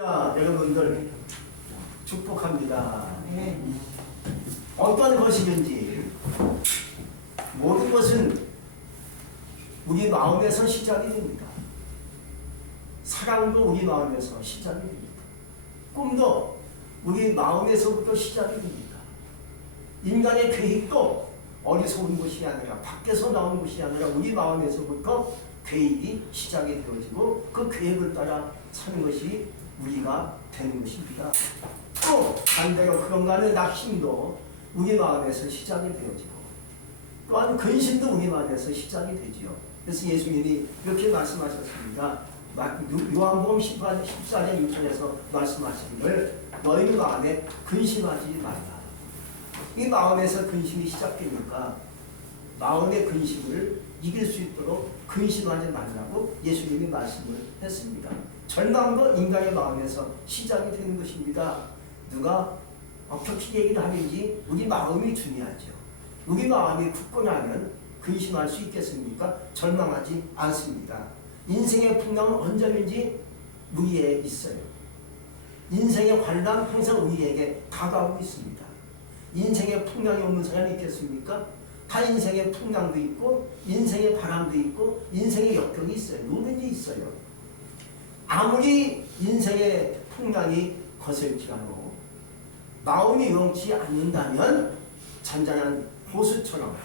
자, 여러분들 축복합니다. 어떤 것이든지 모든 것은 우리 마음에서 시작이 됩니다. 사랑도 우리 마음에서 시작이 됩니다. 꿈도 우리 마음에서부터 시작이 됩니다. 인간의 계획도 어리석은 것이 아니라 밖에서 나온 것이 아니라 우리 마음에서부터 계획이 시작이 되어지고 그 계획을 따라 사는 것이 우리가 되는 것입니다. 또 반대로 그런가 하는 낙심도 우리 마음에서 시작이 되어지고 또한 근심도 우리 마음에서 시작이 되지요. 그래서 예수님이 이렇게 말씀하셨습니다. 요한복음 14장 6절에서 말씀하시기를 너희 마음에 근심하지 말라. 이 마음에서 근심이 시작되니까 마음의 근심을 이길 수 있도록 근심하지 말라고 예수님이 말씀을 했습니다. 절망도 인간의 마음에서 시작이 되는 것입니다. 누가 어떻게 얘기를 하는지 우리 마음이 중요하죠. 우리 마음이 굳건하면 근심할 수 있겠습니까? 절망하지 않습니다. 인생의 풍랑은 언제든지 우리에게 있어요. 인생의 환란 항상 우리에게 다가오고 있습니다. 인생의 풍랑이 없는 사람이 있겠습니까? 다 인생의 풍랑도 있고 인생의 바람도 있고 인생의 역경이 있어요. 누구든지 있어요. 아무리 인생의 풍랑이 거슬지라도 마음이 용치 않는다면 잔잔한 호수처럼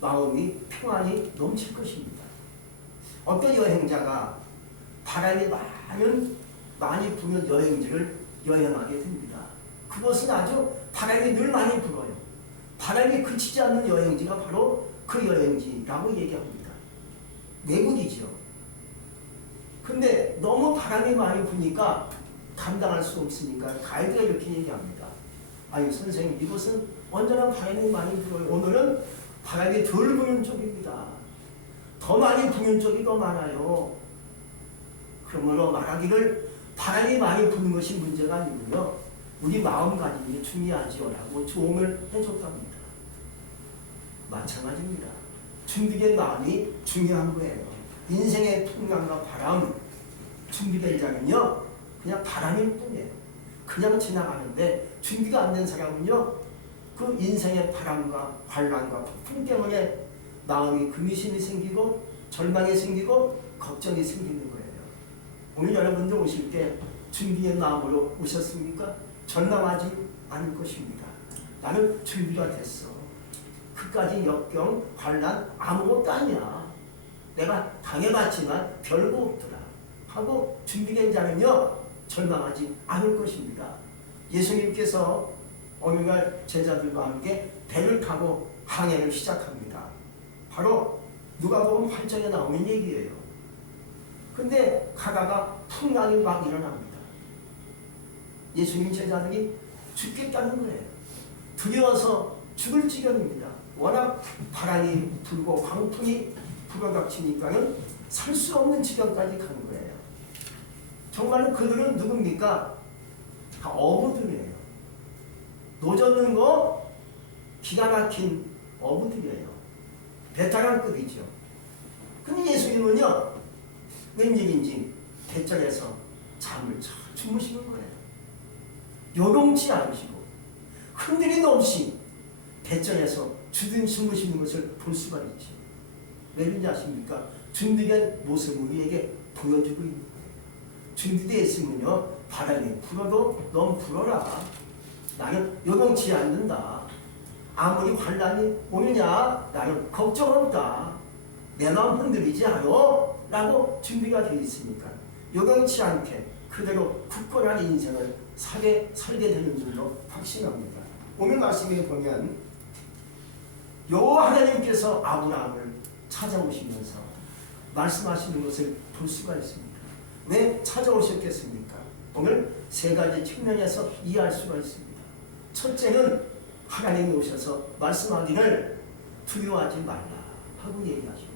마음이 평안이 넘칠 것입니다. 어떤 여행자가 바람이 많이 부는 여행지를 여행하게 됩니다. 그것은 아주 바람이 늘 많이 불어요. 바람이 그치지 않는 여행지가 바로 그 여행지라고 얘기합니다. 외국이죠. 근데 너무 바람이 많이 부니까 감당할 수 없으니까 가이드가 이렇게 얘기합니다. 아유 선생님, 이곳은 언제나 바람이 많이 불어요. 오늘은 바람이 덜 부는 쪽입니다. 더 많이 부는 쪽이 더 많아요. 그러므로 말하기를 바람이 많이 부는 것이 문제가 아니고요, 우리 마음가짐이 중요하지요 라고 조언을 해줬답니다. 마찬가지입니다. 준비된 마음이 중요한 거예요. 인생의 풍랑과 바람, 준비된 자는요 그냥 바람일 뿐이에요. 그냥 지나가는데 준비가 안 된 사람은요 그 인생의 바람과 환란과 폭풍 때문에 마음이 근심이 생기고 절망이 생기고 걱정이 생기는 거예요. 오늘 여러분들 오실 때 준비된 마음으로 오셨습니까? 절망하지 않을 것입니다. 나는 준비가 됐어. 그까지 역경, 환란 아무것도 아니야. 내가 당해봤지만 별거 없더라 하고 준비된 자는요 절망하지 않을 것입니다. 예수님께서 어느 날 제자들과 함께 배를 타고 항해를 시작합니다. 바로 누가복음 8장에 나오는 얘기예요. 근데 가다가 풍랑이 막 일어납니다. 예수님 제자들이 죽겠다는 거예요. 두려워서 죽을 지경입니다. 워낙 바람이 불고 광풍이 불어닥치니까는 살 수 없는 지경까지 간 거예요. 정말로 그들은 누굽니까? 다 어부들이에요. 노젓는 거 기가 막힌 어부들이에요. 베테랑급이죠. 근데 예수님은요 웬일인지 대절에서 잠을 잘 주무시는 거예요. 요동치 않으시고 흔들림 없이 대절에서 주무시는 것을 볼 수가 있죠. 왜 그런지 아십니까? 준비된 모습을 우리에게 보여주고 있는 거예요. 준비되어 있으면요 바람이 불어도 넌 불어라. 나는 요동치 않는다. 아무리 환란이 오느냐 나는 걱정 없다. 내 마음 흔들리지 않아 라고 준비가 되어 있으니까 요동치 않게 그대로 굳건한 인생을 살게 되는 줄로 확신합니다. 오늘 말씀에 보면 여호와 하나님께서 아브라함을 찾아오시면서 말씀하시는 것을 볼 수가 있습니다. 왜 찾아오셨겠습니까? 오늘 세 가지 측면에서 이해할 수가 있습니다. 첫째는 하나님이 오셔서 말씀하기를 두려워하지 말라 하고 얘기하십니다.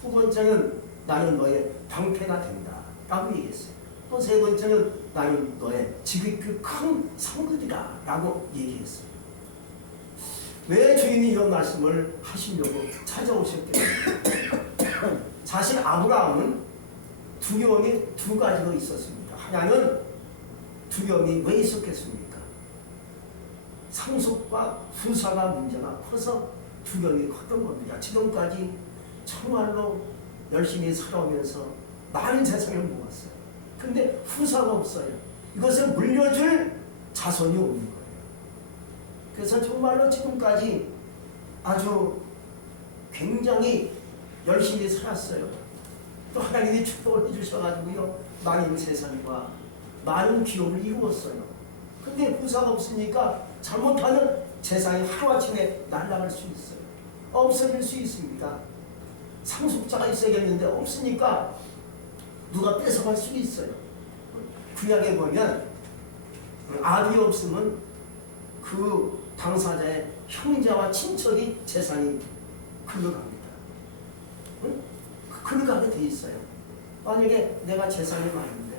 두 번째는 나는 너의 방패가 된다 라고 얘기했어요. 또 세 번째는 나는 너의 지극히 큰 상급이다 라고 얘기했어요. 왜 주인이 이런 말씀을 하시려고 찾아오셨겠습니까? 사실 아브라함은 두려움이 두 가지로 있었습니다. 하냐는 두려움이 왜 있었겠습니까? 상속과 후사가 문제가 커서 두려움이 컸던 겁니다. 지금까지 정말로 열심히 살아오면서 많은 재산을 모았어요. 근데 후사가 없어요. 이것을 물려줄 자손이 없는 거예요. 그래서 정말로 지금까지 아주 굉장히 열심히 살았어요. 또 하나님이 축복을 해주셔가지고요, 많은 재산과 많은 기업을 이루었어요. 근데 후사가 없으니까 잘못하면 재산이 하루아침에 날아갈 수 있어요. 없어질 수 있습니다. 상속자가 있어야겠는데 없으니까 누가 뺏어갈 수 있어요. 구약에 보면 아들이 없으면 그 당사자의 형제와 친척이 재산이 흘러갑니다. 흘러가게 돼 있어요. 만약에 내가 재산이 많은데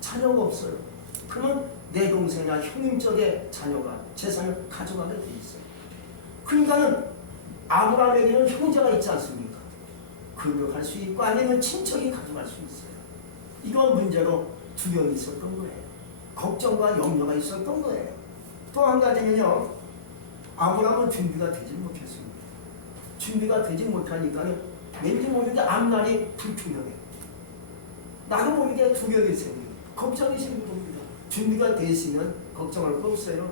자녀가 없어요. 그러면 내 동생이나 형님 쪽의 자녀가 재산을 가져가게 돼 있어요. 그러니까는 아브라함에게는 형제가 있지 않습니까? 그도 할 수 있고 아니면 친척이 가져갈 수 있어요. 이런 문제로 두려움이 있었던 거예요. 걱정과 염려가 있었던 거예요. 또 한 가지는요, 아브라함은 준비가 되지 못했습니다. 준비가 되지 못하니까 왠지 모르게 앞날이 불투명해. 나도 모르게 두려움이 생기고 걱정이 생기는 겁니다. 준비가 돼 있으면 걱정할 거 없어요.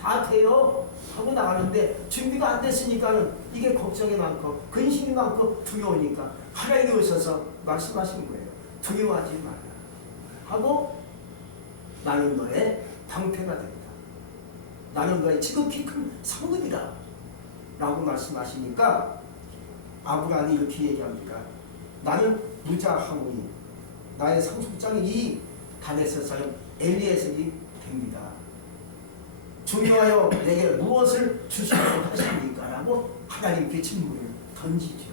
다 돼요 하고 나가는데 준비가 안 됐으니까는 이게 걱정이 많고 근심이 많고 두려우니까 하나님이 오셔서 말씀하신 거예요. 두려워하지 마라 하고 나는 너의 방패가 된다. 나는 너의 지극히 큰 상급이다 라고 말씀하시니까 아브라함이 이렇게 얘기합니다. 나는 무자하오니 나의 상속자는 이 다메섹 사람 엘리에셀이 됩니다. 중요하여 내게 무엇을 주시려고 하십니까? 라고 하나님께 질문을 던지죠.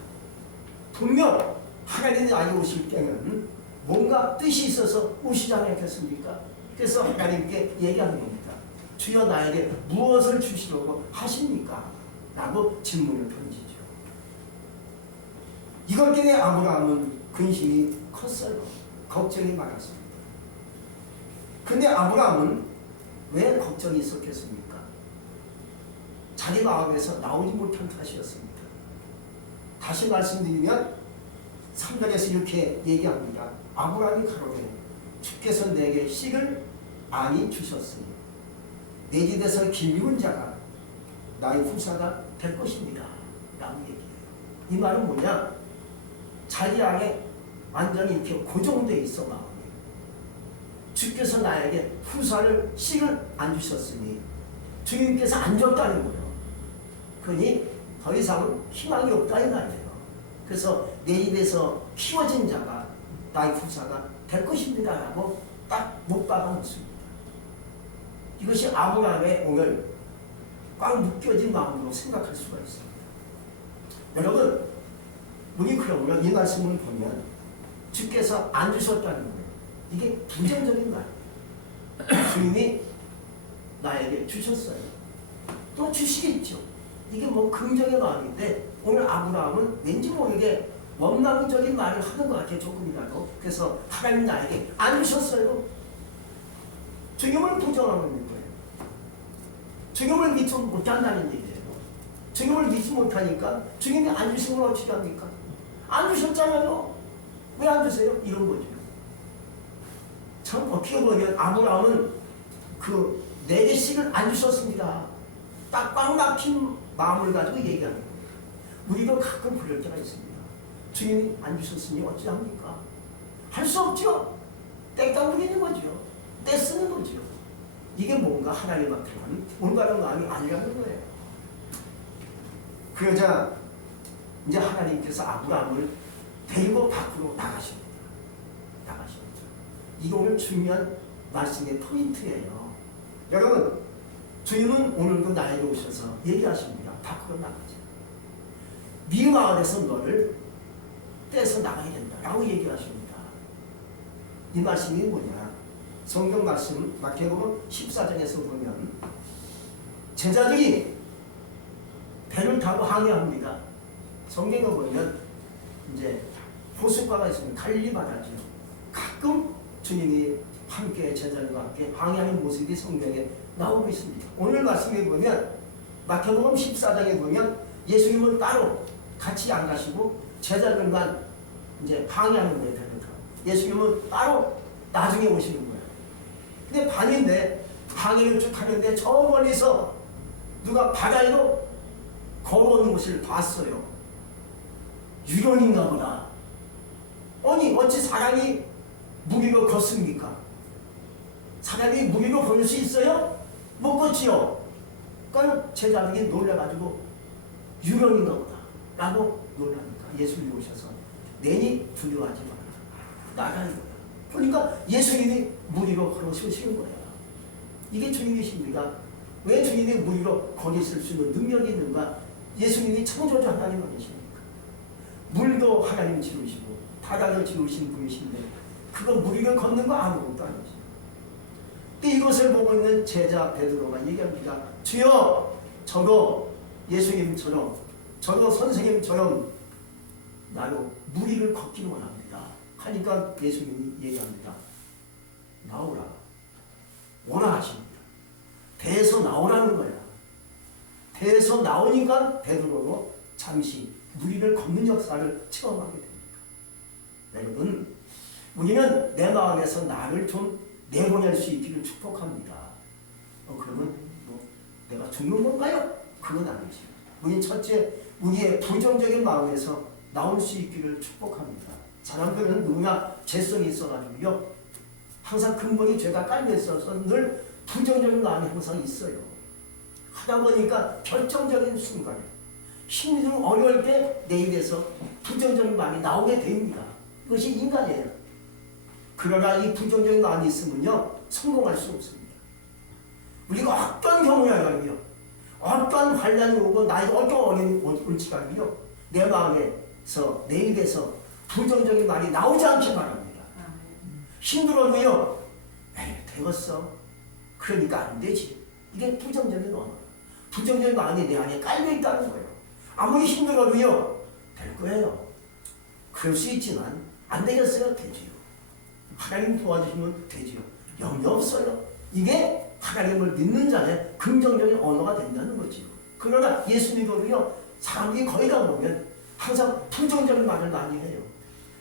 분명 하나님이 아니 오실 때는 뭔가 뜻이 있어서 오시지 않겠습니까? 그래서 하나님께 얘기하는 겁니다. 주여 나에게 무엇을 주시려고 하십니까? 라고 질문을 던지죠. 이것 때문에 아브라함은 근심이 컸어요. 걱정이 많았습니다. 근데 아브라함은 왜 걱정이 있었겠습니까? 자기 마음에서 나오지 못한 탓이었습니다. 다시 말씀드리면 3절에서 이렇게 얘기합니다. 아브라함이 가로되 주께서 내게 씩을 많이 주셨으니 내 집에서 길리운 자가 나의 후사가 될 것입니다 라고 얘기해요. 이 말은 뭐냐? 자기 안에 완전히 이렇게 고정되어 있어 마음이. 주께서 나에게 후사를 씩을 안 주셨으니 주님께서 안 줬다는 거예요. 그러니 더 이상은 희망이 없다 이 말이에요. 그래서 내 입에서 키워진 자가 나의 후사가 될 것입니다 라고 딱 못 박아 놓습니다. 이것이 아브라함의 오늘 꽉 묶여진 마음으로 생각할 수가 있습니다. 여러분, 우리 그러면 이 말씀을 보면 주께서 안 주셨다는 거예요. 이게 부정적인 말이에요. 주님이 나에게 주셨어요. 또 주시겠죠. 이게 뭐 긍정의 마음인데 오늘 아브라함은 왠지 모르게 원망적인 말을 하는 것 같아요. 조금이라도. 그래서 하나님 나에게 안 주셨어요. 주님을 부정하는 거예요. 주님을 믿지 못한다는 얘기예요. 주님을 믿지 못하니까 주님이 안 주시면 어떻게 합니까? 안 주셨잖아요. 왜 안 주세요? 이런 거죠. 참 어떻게 보면 아브라함은 그 내게 씩을 안 주셨습니다. 딱 꽉 막힌 마음을 가지고 얘기하는 거예요. 우리도 가끔 그럴 때가 있습니다. 주님이 안 주셨으니 어찌합니까? 할 수 없죠. 땡땅 부리는 거죠. 떼쓰는 거죠. 이게 뭔가 하나님한테는 온가는 마음이 아니라는 거예요. 그러자 이제 하나님께서 아브라함을 데리고 밖으로 나가십니다. 이게 오늘 중요한 말씀의 포인트예요. 여러분, 주님은 오늘도 나에게 오셔서 얘기하십니다. 밖으로 나가자. 네 마을에서 너를 떼서 나가야 된다라고 얘기하십니다. 이 말씀이 뭐냐? 성경 말씀 마태복음 14장에서 보면 제자들이 배를 타고 항해합니다. 성경에 보면 이제 호숫가가 있으면 갈릴리 바다죠. 가끔 주님이 함께 제자들과 함께 항해하는 모습이 성경에 나오고 있습니다. 오늘 말씀에 보면 마태복음 14장에 보면 예수님은 따로 같이 안 가시고 제자들만 이제 항해하는 거예요. 예수님은 따로 나중에 오시는 거예요. 근데 밤인데 항해를 쭉 하는데 저 멀리서 누가 바다로 걸어오는 것을 봤어요. 유령인가 보다. 아니 어찌 사람이 무리로 걷습니까? 사람이 무리로 걸 수 있어요? 못 걷지요. 그러니까 제자들이 놀라가지고 유령인가 보다 라고 놀라니까 예수님이 오셔서 내니 두려워하지 마라. 나가는 거야. 그러니까 예수님이 무리로 걸어오시는 거야. 이게 주님이십니까? 왜 주님이 무리로 거기 있을 수 있는 능력이 있는가? 예수님이 창조주 하나님 아니십니까? 물도 하나님 지으시고 바다를 지으신 분이신데 그거 무리를 걷는 거 아무것도 아니지. 근데 이것을 보고 있는 제자 베드로가 얘기합니다. 주여, 저도 예수님처럼 저도 선생님처럼 나도 무리를 걷기를 원합니다. 하니까 예수님이 얘기합니다. 나오라. 오라 하십니다. 배에서 나오라는 거야. 배에서 나오니까 베드로로 잠시 무리를 걷는 역사를 체험하게 됩니다. 여러분, 우리는 내 마음에서 나를 좀 내보낼 수 있기를 축복합니다. 그러면 뭐 내가 죽는 건가요? 그건 아니지. 우리 첫째, 우리의 부정적인 마음에서 나올 수 있기를 축복합니다. 사람들은 누구나 죄성이 있어가지고요. 항상 근본이 죄가 깔려 있어서 늘 부정적인 마음이 항상 있어요. 하다 보니까 결정적인 순간에 힘이 좀 어려울 때 내 입에서 부정적인 마음이 나오게 됩니다. 그것이 인간이에요. 그러나 이 부정적인 마음이 있으면요 성공할 수 없습니다. 우리가 어떤 경우야말요 어떤 환란이 오고 나에게 어떤 어려움이 올지 가도요 내 마음에서 내 입에서 부정적인 말이 나오지 않기 바랍니다. 힘들어도요 에이 되겠어 그러니까 안 되지. 이게 부정적인 언어. 부정적인 마음이 내 안에 깔려 있다는 거예요. 아무리 힘들어도요 될 거예요. 그럴 수 있지만 안 되겠어요? 되지요. 하나님 도와주시면 되지요. 영이 없어요. 이게 하나님을 믿는 자의 긍정적인 언어가 된다는 거지요. 그러나 예수 믿어도요 사람들이 거기 가보면 항상 부정적인 말을 많이 해요.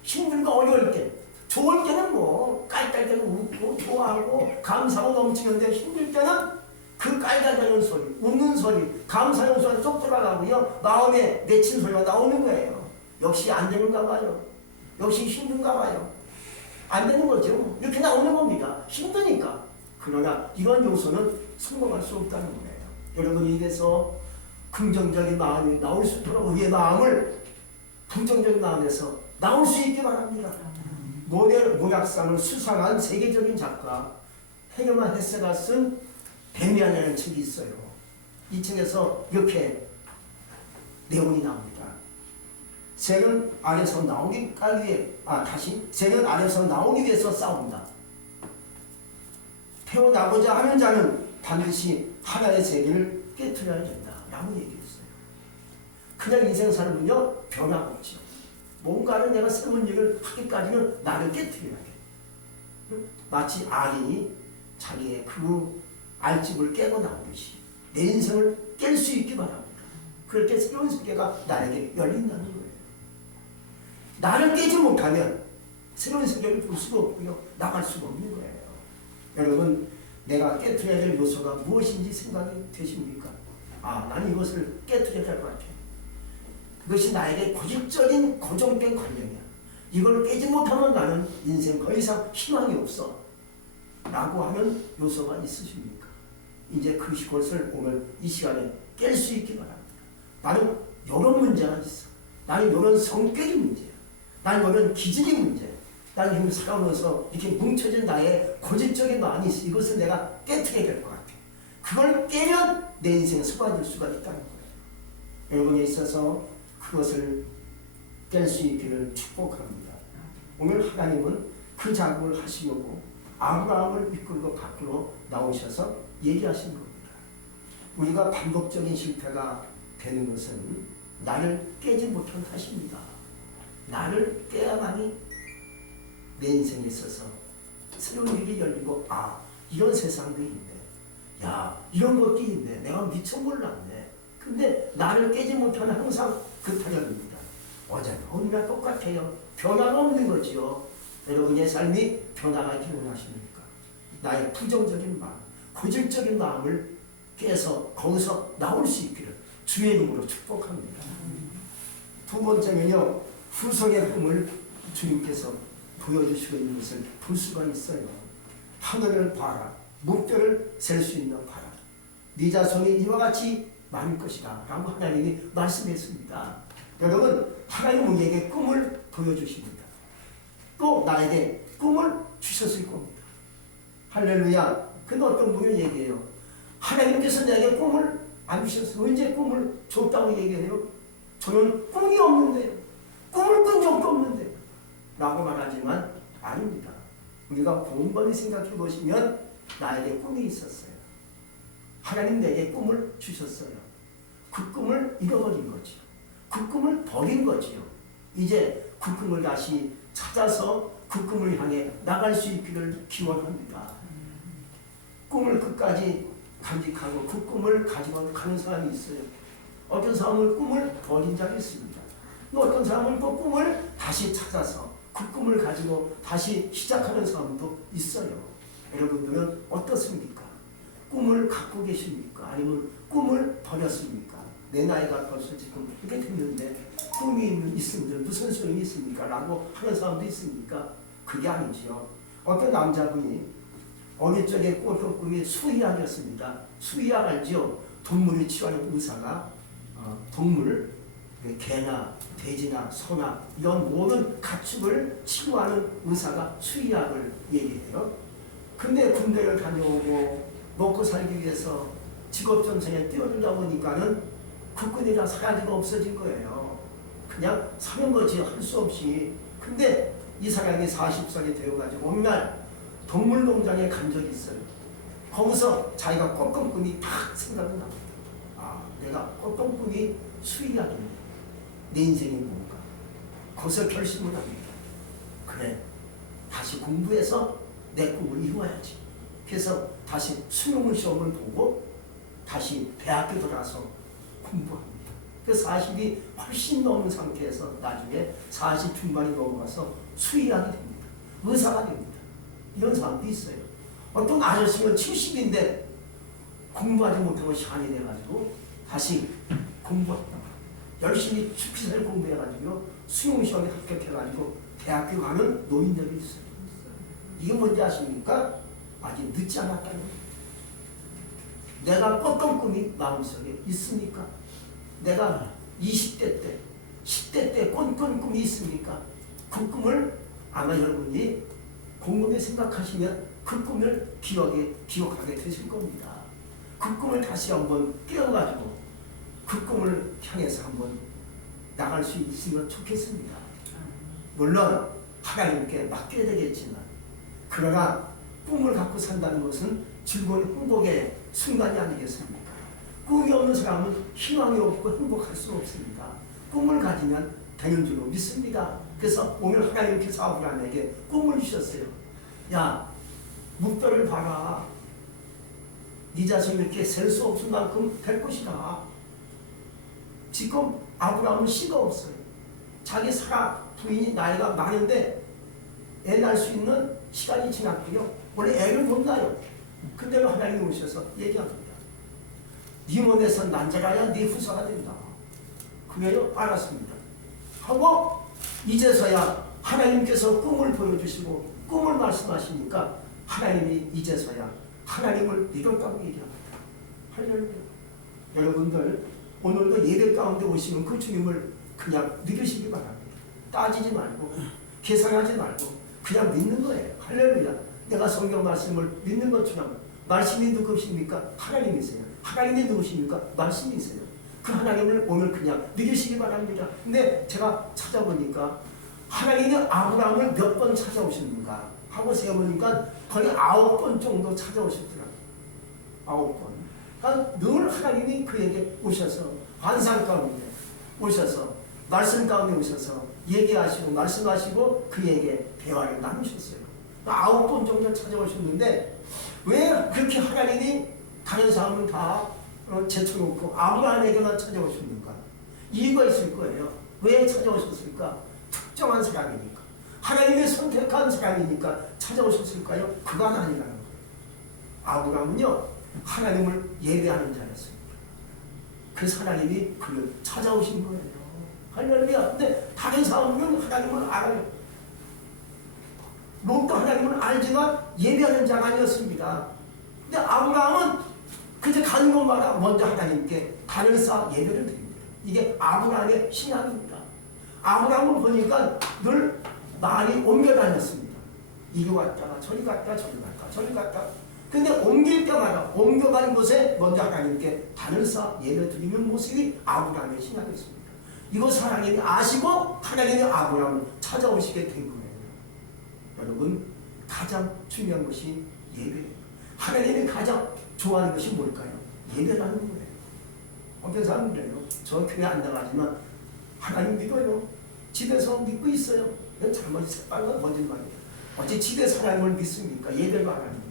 힘들고 어려울 때 좋을 때는 뭐 깔깔대고 웃고 좋아하고 감사하고 넘치는데 힘들 때는 그 깔깔대는 소리, 웃는 소리, 감사하는 소리가 쏙 돌아가고요 마음에 맺힌 소리가 나오는 거예요. 역시 안 되는가 봐요. 역시 힘든가 봐요. 안 되는 거죠. 이렇게 나오는 겁니다. 힘드니까. 그러나 이런 요소는 성공할 수 없다는 거예요. 여러분이 이래서 긍정적인 마음이 나올 수 있도록 우리의 마음을 부정적인 마음에서 나올 수 있게 바랍니다. 노벨 문학상을 수상한 세계적인 작가 헤르만 헤세가 쓴 뱀이라는 책이 있어요. 이 책에서 이렇게 내용이 나옵니다. 새는 아래서 나오기 위해 새는 아래서 나오기 위해서 싸운다. 태어나고자 하는 자는 반드시 하나의 세계를 깨트려야 된다. 라고 얘기했어요. 그냥 인생 살면요 변화가 없죠. 뭔가를 내가 새로운 일을 하기까지는 나를 깨트려야 돼. 마치 알이 자기의 그 알집을 깨고 나오듯이 내 인생을 깰 수 있기 바랍니다. 그렇게 새로운 세계가 나에게 열린다는 거예요. 나를 깨지 못하면 새로운 세계를 볼 수가 없고요. 나갈 수가 없는 거예요. 여러분, 내가 깨트려야 될 요소가 무엇인지 생각이 되십니까? 나는 이것을 깨트려야 될 것 같아요. 그것이 나에게 고질적인 고정된 관념이야. 이걸 깨지 못하면 나는 인생 더 이상 희망이 없어. 라고 하는 요소가 있으십니까? 이제 그것을 오늘 이 시간에 깰 수 있기 바랍니다. 나는 이런 문제가 있어. 나는 이런 성격이 문제야. 나는 이런 기질이 문제야. 나는 지금 살아오면서 이렇게 뭉쳐진 나의 고질적인 마음이 있어. 이것을 내가 깨트려야 될 것 같아. 그걸 깨면 내 인생에 쏟아질 수가 있다는 거예요. 여러분에 있어서 그것을 깰 수 있기를 축복합니다. 오늘 하나님은 그 작업을 하시려고 아브라함을 이끌고 밖으로 나오셔서 얘기하신 겁니다. 우리가 반복적인 실패가 되는 것은 나를 깨지 못한 탓입니다. 나를 깨야만이 내 인생에 있어서 새로운 길이 열리고 아 이런 세상도 있네. 야 이런 것도 있네. 내가 미처 몰랐네. 근데 나를 깨지 못하는 항상 그 타협입니다. 어제나 오늘이나 똑같아요. 변화가 없는 거죠. 여러분의 삶이 변화가 기원하십니까? 나의 부정적인 마음, 고질적인 마음을 깨서 거기서 나올 수 있기를 주의 이름으로 축복합니다. 두 번째는요, 후성의 꿈을 주님께서 보여주시고 있는 것을 볼 수가 있어요. 하늘을 봐라, 목표를 셀 수 있는 봐라. 네 자손이 이와 같이 많을 것이다 라고 하나님이 말씀했습니다. 여러분, 하나님 우리에게 꿈을 보여주십니다. 또 나에게 꿈을 주셨을 겁니다. 할렐루야. 근데 어떤 분이 얘기해요. 하나님께서 내게 꿈을 안 주셨어요. 언제 꿈을 줬다고 얘기해요? 저는 꿈이 없는데요. 꿈을 꾼 적도 없는데요. 라고 말하지만 아닙니다. 우리가 곰곰이 생각해 보시면 나에게 꿈이 있었어요. 하나님 내게 꿈을 주셨어요. 그 꿈을 잃어버린 거죠. 그 꿈을 버린 거지요. 이제 그 꿈을 다시 찾아서 그 꿈을 향해 나갈 수 있기를 기원합니다. 꿈을 끝까지 간직하고 그 꿈을 가지고 가는 사람이 있어요. 어떤 사람은 꿈을 버린 적이 있습니다. 또 어떤 사람은 또 꿈을 다시 찾아서 그 꿈을 가지고 다시 시작하는 사람도 있어요. 여러분들은 어떻습니까? 꿈을 갖고 계십니까? 아니면 꿈을 버렸습니까? 내 나이가 벌써 지금 이렇게 됐는데 꿈이 있으면 무슨 소용이 있습니까? 라고 하는 사람도 있습니까? 그게 아니지요. 어떤 남자분이 어릴 적에 꿨던 꿈이 수의학이었습니다. 수의학 알죠? 동물을 치료하는 의사가 동물, 개나 돼지나 소나 이런 모든 가축을 치료하는 의사가 수의학을 얘기해요. 근데 군대를 다녀오고 먹고 살기 위해서 직업전쟁에 뛰어들다 보니까는 그 꾼이 다 사라지고 없어진 거예요. 그냥 사는 거지 할 수 없이. 근데 이 사람이 40살이 되어가지고 어느 날 동물농장에 간 적이 있어요. 거기서 자기가 꿨던 꿈이 딱 생각이 납니다. 아, 내가 꿨던 꿈이 수의학인데 내 인생이 뭔가. 거기서 결심을 합니다. 그래, 다시 공부해서 내 꿈을 이루어야지. 그래서 다시 수능 시험을 보고 다시 대학교 들어가서 공부합니다. 그 40이 훨씬 넘은 상태에서 나중에 40 중반이 넘어가서 수의학이 됩니다. 의사가 됩니다. 이런 사람도 있어요. 어떤 아저씨는 70인데 공부하지 못하고 시간이 돼가지고 다시 공부했다가 열심히 피사를 공부해가지고 수능시험에 합격해가지고 대학교 가는 노인들이 있어요. 이게 뭔지 아십니까? 아직 늦지 않았다는 거예요. 내가 꿨던 꿈이 마음속에 있습니까? 내가 20대 때, 10대 때 꿨던 꿈이 있습니까? 그 꿈을 아마 여러분이 곰곰이 생각하시면 그 꿈을 기억하게 되실 겁니다. 그 꿈을 다시 한번 깨워가지고 그 꿈을 향해서 한번 나갈 수 있으면 좋겠습니다. 물론 하나님께 맡겨야 되겠지만 그러나 꿈을 갖고 산다는 것은 즐거운 행복의 순간이 아니겠습니까? 꿈이 없는 사람은 희망이 없고 행복할 수 없습니다. 꿈을 가지면 되는 줄 믿습니다. 그래서 오늘 하나님께서 아브라함에게 꿈을 주셨어요. 야, 목표를 봐라. 네 자손이 이렇게 셀 수 없을 만큼 될 것이다. 지금 아브라함은 씨가 없어요. 자기 사라 부인이 나이가 많은데 애 낳을 수 있는 시간이 지났고요. 원래 애를 못 낳아요. 근데 하나님이 오셔서 얘기합니다. 네 몸에서 난자라야 네 후사가 된다. 그래요? 알았습니다. 하고 이제서야 하나님께서 꿈을 보여주시고 꿈을 말씀하시니까 하나님이 이제서야 하나님을 믿었다고 얘기합니다. 할렐루야. 여러분들 오늘도 예배 가운데 오시면 그 주님을 그냥 믿으시기 바랍니다. 따지지 말고 계산하지 말고 그냥 믿는 거예요. 할렐루야. 내가 성경 말씀을 믿는 것처럼 말씀이 누구십니까? 하나님이세요. 하나님이 누구십니까? 말씀이세요. 그 하나님을 오늘 그냥 믿으시기 바랍니다. 근데 제가 찾아보니까 하나님이 아브라함을 몇 번 찾아오셨는가 하고 세어보니까 거의 9번 정도 찾아오셨더라고요. 9번. 그러니까 늘 하나님이 그에게 오셔서 환상 가운데 오셔서 말씀 가운데 오셔서 얘기하시고 말씀하시고 그에게 대화를 나누셨어요. 9번 정도 찾아오셨는데 왜 그렇게 하나님이 다른 사람은 다 제쳐놓고 아브라함에게만 찾아오셨는가? 이유가 있을 거예요. 왜 찾아오셨을까? 특정한 사람이니까. 하나님이 선택한 사람이니까 찾아오셨을까요? 그건 아니라는 거예요. 아브라함은요, 하나님을 예배하는 자였습니다. 그래서 하나님이 그를 찾아오신 거예요. 할렐루야. 근데 다른 사람은 하나님을 알아요. 롯도 하나님을 알지만 예배하는 자가 아니었습니다. 근데 아브라함은 그저 가는 곳마다 먼저 하나님께 단을 쌓아 예배를 드립니다. 이게 아브라함의 신앙입니다. 아브라함을 보니까 늘 많이 옮겨 다녔습니다. 이리 갔다가 저리 갔다가 저리 갔다가 저리 갔다가. 근데 옮길 때마다 옮겨가는 곳에 먼저 하나님께 단을 쌓아 예배 드리는 모습이 아브라함의 신앙이었습니다. 이것을 하나님이 아시고 하나님이 아브라함을 찾아오시게 된 거예요. 여러분, 가장 중요한 것이 예배예요. 하나님이 가장 좋아하는 것이 뭘까요? 예배라는 거예요. 어떤 사람은 그래요. 저 교회 안 나가지만 하나님 믿어요. 집에서 믿고 있어요. 잘못 새빨간 거짓말이에요. 어째 집에서 하나님을 믿습니까? 예배가 하나님인데.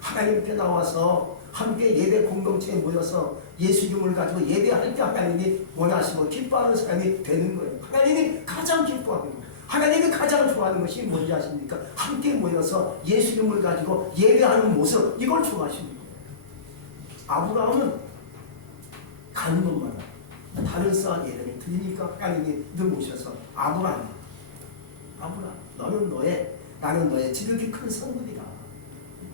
하나님께 나와서 함께 예배 공동체에 모여서 예수 이름을 가지고 예배할 때 하나님이 원하시고 기뻐하는 사람이 되는 거예요. 하나님이 가장 기뻐하는 거예요. 하나님이 가장 좋아하는 것이 뭔지 아십니까? 함께 모여서 예수 이름을 가지고 예배하는 모습, 이걸 좋아하시는 거예요. 아브라함은 가는 곳마다 다른 쌓은 예배를 드리니까 하나님이 늘 오셔서 아브라함, 너는 나는 너의 지극히 큰 성물이다.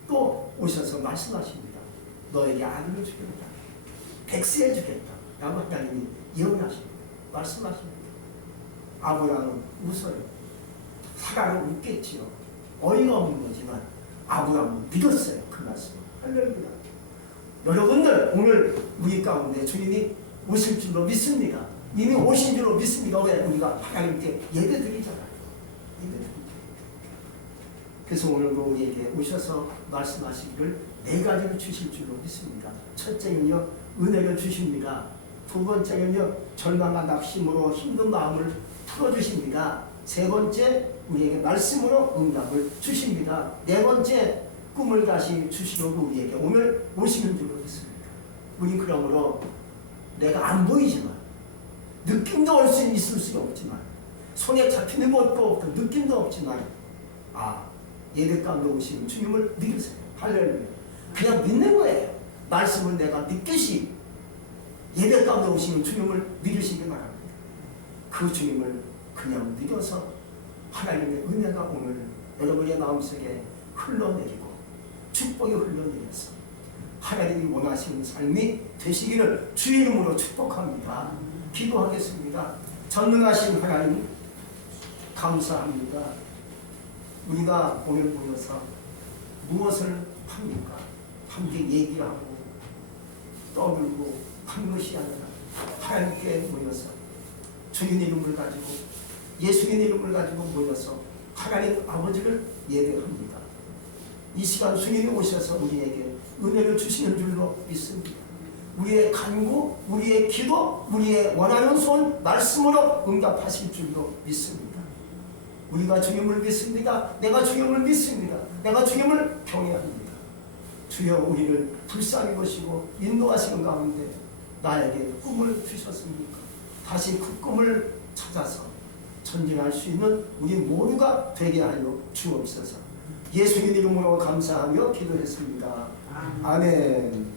또 오셔서 말씀하십니다. 너에게 아들을 주겠다. 백세 주겠다. 라고 하나님이 예언하십니다. 말씀하십니다. 아브라함은 웃어요. 사라는 웃겠지요. 어이가 없는 거지만 아브라함은 믿었어요. 그 말씀. 할렐루야. 여러분들 오늘 우리 가운데 주님이 오실 줄로 믿습니다. 이미 오신 줄로 믿습니다. 왜? 우리가 하나님께 예배드리잖아요. 예배드리죠. 그래서 오늘도 우리에게 오셔서 말씀하시기를 4가지를 주실 줄로 믿습니다. 첫째는요, 은혜를 주십니다. 두 번째는요, 절망과 낙심으로 힘든 마음을 풀어주십니다. 세 번째, 우리에게 말씀으로 응답을 주십니다. 네 번째, 꿈을 다시 주시려고 우리에게 오늘 오시는 줄로 믿습니다. 우리 그러므로 내가 안 보이지만, 느낌도 올 수 있을 수 없지만, 손에 잡히는 것도 없고 느낌도 없지만, 예배 가운데 오시는 주님을 믿으세요. 할렐루야. 그냥 믿는 거예요. 말씀을 내가 믿듯이 예배 가운데 오시는 주님을 믿으시기 바랍니다. 그 주님을 그냥 믿어서 하나님의 은혜가 오늘 여러분의 마음속에 흘러내리고 축복이 흘러내려서 하나님이 원하시는 삶이 되시기를 주의 이름으로 축복합니다. 기도하겠습니다. 전능하신 하나님 감사합니다. 우리가 오늘 모여서 무엇을 합니까? 함께 얘기하고 떠들고 한 것이 아니라 하나님께 모여서 주님 이름을 가지고 예수님 이름을 가지고 모여서 하나님 아버지를 예배합니다. 이 시간 주님이 오셔서 우리에게 은혜를 주시는 줄로 믿습니다. 우리의 간구, 우리의 기도, 우리의 원하는 손 말씀으로 응답하실 줄로 믿습니다. 우리가 주님을 믿습니다. 내가 주님을 믿습니다. 내가 주님을 경외합니다. 주여 우리를 불쌍히 보시고 인도하시는 가운데 나에게 꿈을 주셨습니까? 다시 그 꿈을 찾아서 전진할 수 있는 우리 모두가 되게 하여 주옵소서. 예수님 이름으로 감사하며 기도했습니다. 아멘.